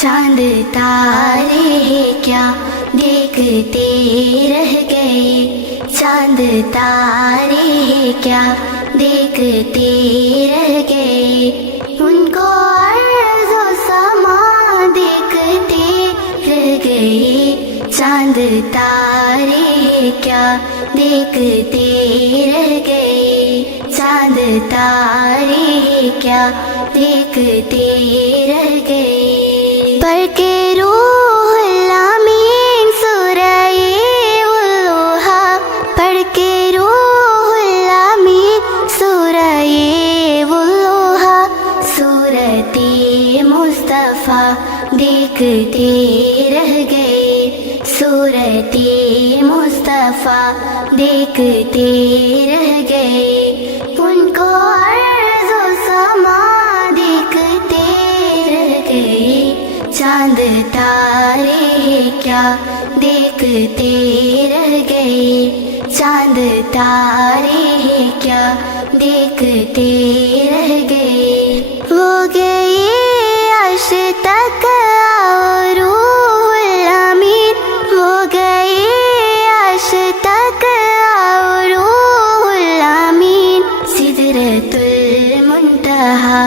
چاند تارے کیا دیکھتے رہ گئے، چاند تارے کیا دیکھتے رہ گئے، ان کو عرض و سما دیکھتے رہ گئے، چاند تارے کیا دیکھتے رہ گئے، چاند تارے کیا دیکھتے رہ گئے۔ پڑھ کے روح الامین سورہ الضحیٰ، پڑھ کے روح الامین سورہ الضحیٰ، سورۃ مصطفیٰ دیکھتے رہ گئے، سورۃ مصطفیٰ دیکھتے رہ گئے، ان کو عرض و سما دیکھتے رہ گئے، چاند تارے کیا دیکھتے رہ گئے، چاند تارے کیا دیکھتے رہ گئے، وہ گئے عرش تک اور روح الامین، وہ گئے عرش تک اور روح الامین، سدرۃ المنتہا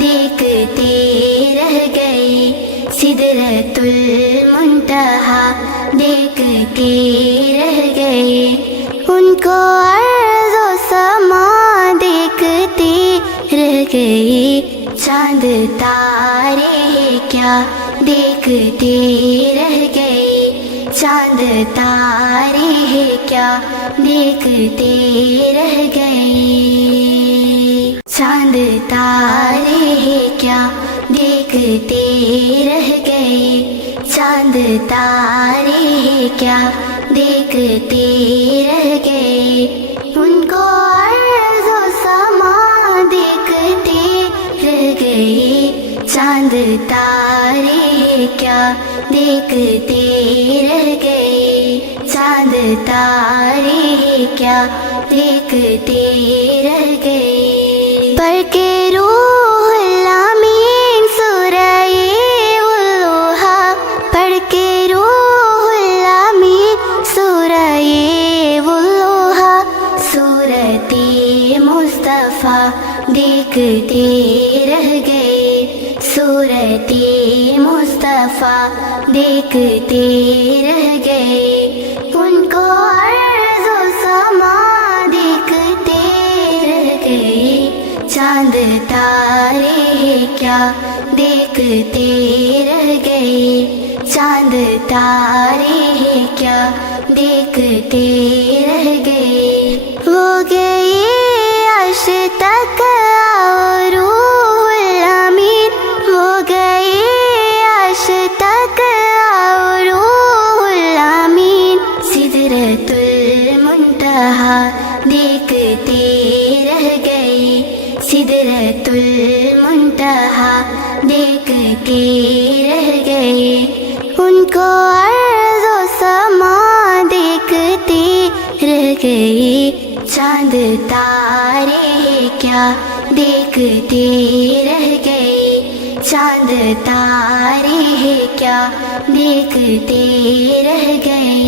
دیکھتے رہ گئے، سدرۃ المنتہا دیکھتے رہ گئے، ان کو عرض و سما دیکھتے رہ گئے، چاند تارے کیا دیکھتے رہ گئے، چاند تارے کیا دیکھتے رہ گئے، چاند تارے کیا دیکھتے رہ گئے، چاند تارے کیا دیکھتے رہ گئے، ان کو عرض و سما دیکھتے رہ گئے، چاند تارے کیا دیکھتے رہ گئے، چاند تارے کیا دیکھتے رہ گئے۔ پڑھ کے روح الامین سورہ الضحیٰ، پڑھ کے روح الامین سورہ الضحیٰ، سورۃ مصطفیٰ دیکھتے رہ گئے، سورۃ مصطفیٰ دیکھتے رہ گئے، ان کو عرض و سما دیکھتے رہ گئے، چاند تارے کیا دیکھتے رہ گئے، چاند تارے کیا دیکھتے رہ گئے، وہ گئے عرش تک اور روح الامین، وہ گئے عرش تک اور روح الامین، سدرۃ المنتہا دیکھتے رہ گئے، سدرۃ المنتہا دیکھتے رہ گئے، ان کو عرض و سما دیکھتے رہ گئے، چاند تارے کیا دیکھتے رہ گئے، چاند تارے کیا دیکھتے رہ گئے۔